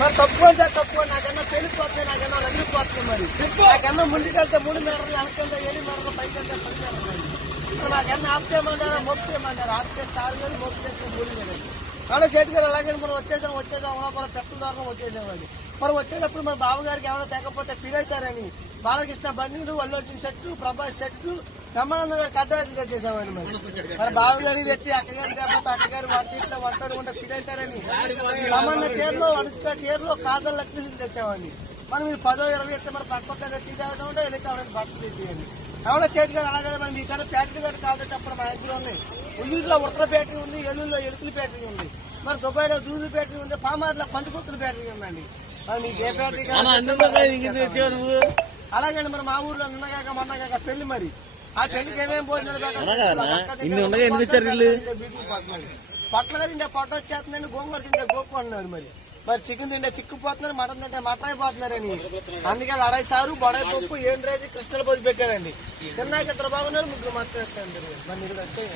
మరి తప్పు అంటే తప్పు. నాకన్నా పెళ్ళిపోతున్నాయి, నాకన్నా నలిగిపోతున్నాయి. మరి నాకన్నా ముందుకెళ్తే 3 మీటర్లు, వెనకెళ్తే 7 మీటర్లు, పైకి వెళ్తే 10 మీటర్లు అండి. నాకన్నా ఆఫ్ చేయమంటారా, మోపు చేయమంటారు. ఆఫ్ చేస్తే 6 వేలు, మోపు చేస్తే 3 వేలు. కానీ చేతి గారు అలాగే మనం వచ్చేసాం మన పెట్టల ద్వారా వచ్చేసామండి. మరి వచ్చేటప్పుడు మన బావగారికి ఏమైనా తెగకపోతే ఫీల్ అవుతారని బాలకృష్ణ బండిలు, అల్లు అర్జున్ షర్టు, ప్రభాస్ షర్టు, బ్రహ్మానంద గారు కట్టాలి తెచ్చేసామండి. మరి బావగారికి తెచ్చి అక్కగారికి లేకపోతే అక్కగారి వంటింట్లో వంటాడుకుంటే ఫీల్ అవుతారని తమన్న చీరలో, అనుష్క చీరలో, కాజల్ లక్ష్మీలు తెచ్చామండి. మనం మీరు 10, 20 ఇస్తే మరి పక్క టీ తాగుతా ఉంటే వెళ్ళి కావాలని బట్టలు తెచ్చేయండి. ఎవరో చేతి గారు అలాగే మరి మీకన్నా ఫ్యాక్టరీ గారు కావాలంటే మా దగ్గర ఉన్నాయి. ఉయ్యూరులో ఉత్తర ఫ్యాక్టరీ ఉంది, ఏలూరులో ఎలుకల ఫ్యాక్టరీ ఉంది, మరి దుబాయ్లో దూదుల ఫ్యాక్టరీ ఉంది, పామార్లో పంచకుత్తుల ఫ్యాక్టరీ ఉందండి. మరి మీకు ఏ ఫ్యాక్టరీ అలాగే మరి మా ఊర్లో నిన్నగాక మొన్నగాక పెళ్లి. మరి ఆ పెళ్లికి ఏమేమి భోజనాలు పట్ల తింటే పొట్ట వచ్చేస్తుందండి, గోంగూర తింటే గోపు అన్నారు. మరి చికెన్ తింటే చిక్కుపోతున్నారు, మటన్ తింటే మటన్ అయిపోతున్నారని అందుకే లడాయి సారు, బొడాయి పప్పు, ఏం రేజు కృష్ణల పోసి పెట్టారండి. తిన్నాక 2 బాగున్నారు, 3 మాత్రం ఎత్తండి. మరి మీరు వచ్చాయి